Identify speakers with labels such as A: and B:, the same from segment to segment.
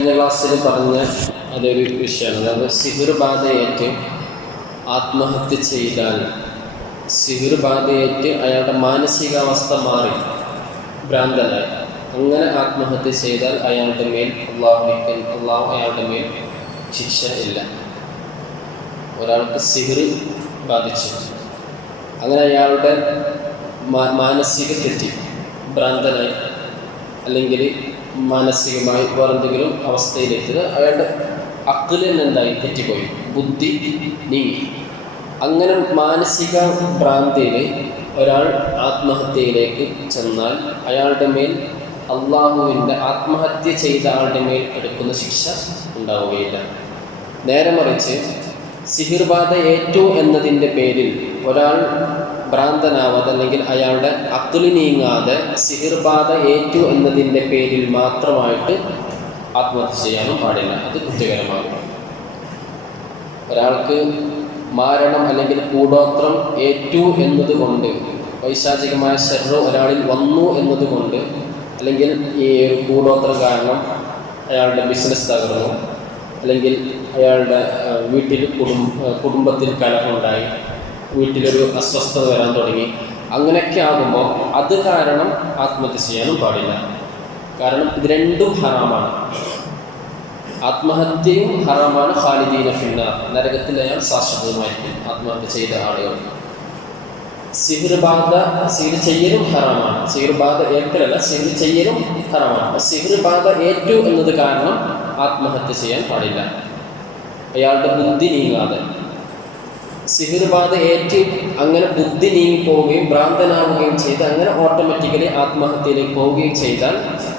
A: കഴിഞ്ഞ ക്ലാസ്സിൽ പറഞ്ഞ അതൊരു വിഷയമാണ്. അതായത് സിഹിർ ആത്മഹത്യ ചെയ്താൽ സിഹിർ അയാളുടെ മാനസികാവസ്ഥ മാറി ഭ്രാന്തനായി. അങ്ങനെ ആത്മഹത്യ ചെയ്താൽ അയാളുടെ മേൽ അള്ളാഹുനിക്കൽ അള്ളാഹു അയാളുടെ മേൽ ശിക്ഷ ഇല്ല. ഒരാൾക്ക് സിഹിർ ബാധിച്ചു. അങ്ങനെ അയാളുടെ മാനസിക തെറ്റി ഭ്രാന്തനായി. അല്ലെങ്കിൽ മാനസികമായി വേറെന്തെങ്കിലും അവസ്ഥയിലെത്തിയത് അയാളുടെ അക്കിൽ എന്തായി തെറ്റിപ്പോയി. ബുദ്ധി നീങ്ങി. അങ്ങനെ മാനസിക ഭ്രാന്തിയിൽ ഒരാൾ ആത്മഹത്യയിലേക്ക് ചെന്നാൽ അയാളുടെ മേൽ അള്ളാഹുവിന്റെ ആത്മഹത്യ ചെയ്ത ആളുടെ മേൽ എടുക്കുന്ന ശിക്ഷ ഉണ്ടാവുകയില്ല. നേരെ മറിച്ച് സിഹിർബാധ ഏറ്റു എന്നതിന്റെ പേരിൽ ഒരാൾ ഭ്രാന്തനാവാതെ അല്ലെങ്കിൽ അയാളുടെ അക്കിളി നീങ്ങാതെ സിഹിർബാധ ഏറ്റു എന്നതിന്റെ പേരിൽ മാത്രമായിട്ട് ആത്മഹത്യ ചെയ്യാനും പാടില്ല. അത് കുറ്റകരമാകും ഒരാൾക്ക് മാരണം അല്ലെങ്കിൽ കൂടോത്രം ഏറ്റു എന്നതുകൊണ്ട് പൈശാചികമായ ശരീരം ഒരാളിൽ വന്നു എന്നതുകൊണ്ട് അല്ലെങ്കിൽ ഈ കൂടോത്രം കാരണം അയാളുടെ ബിസിനസ് തകർന്നു അല്ലെങ്കിൽ അയാളുടെ വീട്ടിൽ കുടുംബ കുടുംബത്തിൽ കലഹമുണ്ടായി വീട്ടിലൊരു അസ്വസ്ഥത വരാൻ തുടങ്ങി. അങ്ങനെയൊക്കെ ആകുമ്പോൾ അത് കാരണം ആത്മഹത്യ ചെയ്യാനും പാടില്ല. കാരണം ഇത് രണ്ടും ഹറാമാണ്. ആത്മഹത്യയും ഹറാമാണ് ഖാലിദീന ഫിന്ന നരകത്തിൽ അയാൾ ശാശ്വതമായിരിക്കും ആത്മഹത്യ ചെയ്ത ആളുകൾ. സിഹിർബാധ സിഹിർ ചെയ്യലും ഹറാമാണ്. സിഹിർബാധ ഏൽക്കലല്ല സിഹിർ ചെയ്യലും ഹറാമാണ്. സിഹിർബാധ ഏറ്റു എന്നത് കാരണം ആത്മഹത്യ ചെയ്യാൻ പാടില്ല. അയാളുടെ ബുദ്ധി നീങ്ങാതെ. സിഹിർബാധ ഏറ്റ് അങ്ങനെ ബുദ്ധി നീങ്ങിപ്പോവുകയും ഭ്രാന്തനാവുകയും ചെയ്ത് അങ്ങനെ ഓട്ടോമാറ്റിക്കലി ആത്മഹത്യയിലേക്ക് പോവുകയും ചെയ്താൽ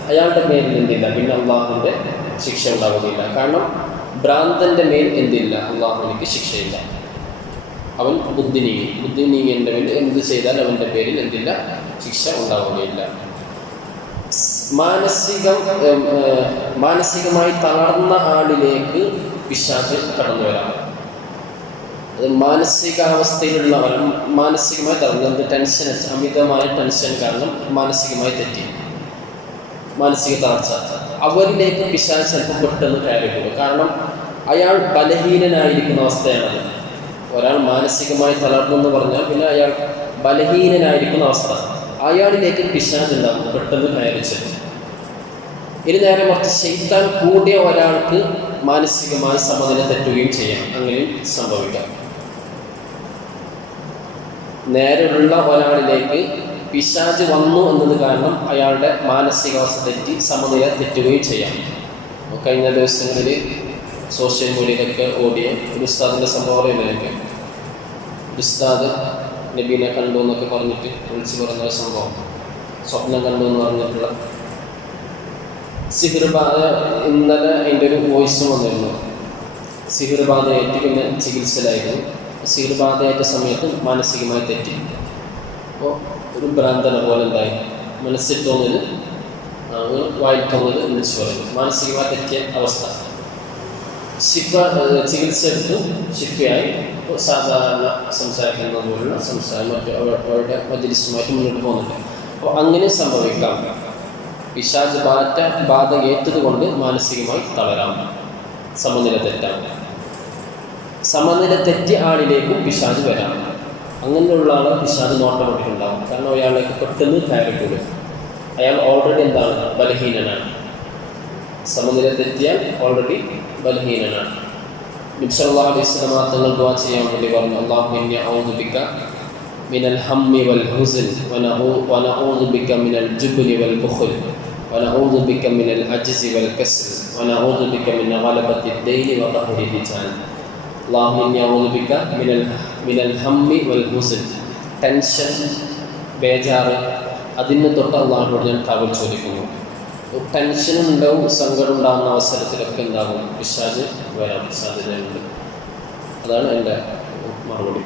A: അയാളുടെ മേലിൽ എന്തില്ല പിന്നെ അള്ളാഹുവിന്റെ ശിക്ഷ ഉണ്ടാവുകയില്ല. കാരണം ഭ്രാന്തന്റെ മേൽ എന്തില്ല അള്ളാഹുവിലേക്ക് ശിക്ഷയില്ല. അവൻ ബുദ്ധി നീങ്ങി. ബുദ്ധി നീങ്ങിയതിന്റെ മേൽ എന്ത് ചെയ്താൽ അവന്റെ പേരിൽ എന്തില്ല ശിക്ഷ ഉണ്ടാവുകയില്ല. മാനസികം മാനസികമായി തളർന്ന ആളിലേക്ക് പിശാച് കടന്നു വരാം അത് മാനസികാവസ്ഥയിലുള്ളവർ മാനസികമായി തളർന്നത് ടെൻഷൻ അമിതമായ ടെൻഷൻ കാരണം മാനസികമായി തെറ്റി. മാനസിക തളർച്ച. അവരിലേക്ക് പിശാച് ചിലപ്പോൾ പെട്ടെന്ന് കയറിപ്പോകും കാരണം അയാൾ ബലഹീനനായിരിക്കുന്ന അവസ്ഥയാണത്. ഒരാൾ മാനസികമായി തളർന്നെന്ന് പറഞ്ഞാൽ പിന്നെ അയാൾ ബലഹീനനായിരിക്കുന്ന അവസ്ഥ. അയാളിലേക്ക് പിശാജ് ഉണ്ടാകും. പെട്ടെന്ന് കയറി ചെല്ലും. ഇനി നേരെ മറിച്ച് ശൈത്താൻ കൂടിയ ഒരാൾക്ക് മാനസികമായ സമനില തെറ്റുകയും ചെയ്യാം. അങ്ങനെയും സംഭവിക്കാം. നേരെയുള്ള ഒരാളിലേക്ക് പിശാജ് വന്നു എന്നത് കാരണം അയാളുടെ മാനസികാവസ്ഥ തെറ്റി സമനില തെറ്റുകയും ചെയ്യാം. കഴിഞ്ഞ ദിവസങ്ങളിൽ സോഷ്യൽ മീഡിയയിലൊക്കെ ഓടിയ ഒരു ഉസ്താദിന്റെ സംഭവങ്ങളിലൊക്കെ ഉസ്താദ് നബീനെ കണ്ടു എന്നൊക്കെ പറഞ്ഞിട്ട് വിളിച്ചു പറഞ്ഞ ഒരു സംഭവം. സ്വപ്നം കണ്ടു എന്ന് പറഞ്ഞിട്ടുള്ള സിഹിർബാധ ഇന്നലെ അതിന്റെ ഒരു വോയിസും വന്നിരുന്നു. സിഹിർബാധയേറ്റ് പിന്നെ ചികിത്സയിലായിരുന്നു. സിഹിർബാധയേറ്റ സമയത്ത് മാനസികമായി തെറ്റി അപ്പോൾ ഒരു ഭ്രാന്തന പോലെ എന്തായി? മനസ്സിൽ തോന്നൽ വായിൽ തോന്നൽ വിളിച്ചു പറയും മാനസികമായി തെറ്റിയ അവസ്ഥ. ശിഫ ചികിത്സ എടുത്തു ശിഫയായി. ഇപ്പോൾ സാധാരണ സംസാരിക്കുന്ന പോലുള്ള സംസാരം മറ്റു അവ- അവരുടെ മജ്ലിസുമായിട്ട് മുന്നോട്ട് പോകുന്നുണ്ട്. അപ്പോൾ അങ്ങനെ സംഭവിക്കാം. പിശാജ് ബാറ്റ ബാധ ഏറ്റതുകൊണ്ട് മാനസികമായി തളരാം. സമനില തെറ്റാം. സമനില തെറ്റിയ ആളിലേക്കും പിശാജ് വരാം അങ്ങനെയുള്ള ആൾ പിശാജ് നോട്ടപ്പെട്ടിട്ടുണ്ടാവും കാരണം അയാളേക്ക് പെട്ടെന്ന് കയറിക്കൂടും അയാൾ ഓൾറെഡി എന്താണ് ബലഹീനനാണ് സമനില തെറ്റിയാൽ ഓൾറെഡി ബലഹീനനാണ് നബ്സല്ലാ അലൈഹി സ്വലമ തങ്ങൾ ദുആ ചെയ്യാൻ വേണ്ടി പറഞ്ഞു അള്ളാഹു ഇന്നി ഔദു ബിക മിനൽ ഹമ്മി വൽ ഹുസ്ൻ വനഊ- വനഊദു ബിക മിനൽ ജുബ്നി വൽ ബുഖൽ ونعوذ بك من العجز والكسل ونعوذ بك من غلبة الدين وقهر الرجال അള്ളാഹുവിനെ മിനൽ മിനൽ ഹമ്മി വൽ ഹുസൻ ടെൻഷൻ ബേജാറ് അതിന് തൊട്ട് അള്ളാഹിനോട് ഞാൻ കാവൽ ചോദിക്കുന്നു. ടെൻഷനും ഉണ്ടാവും സങ്കടം ഉണ്ടാകുന്ന അവസരത്തിലൊക്കെ ഉണ്ടാകും പിശാജ് വരാൻ സാധ്യതയുണ്ട്. അതാണ് എന്റെ മറുപടി.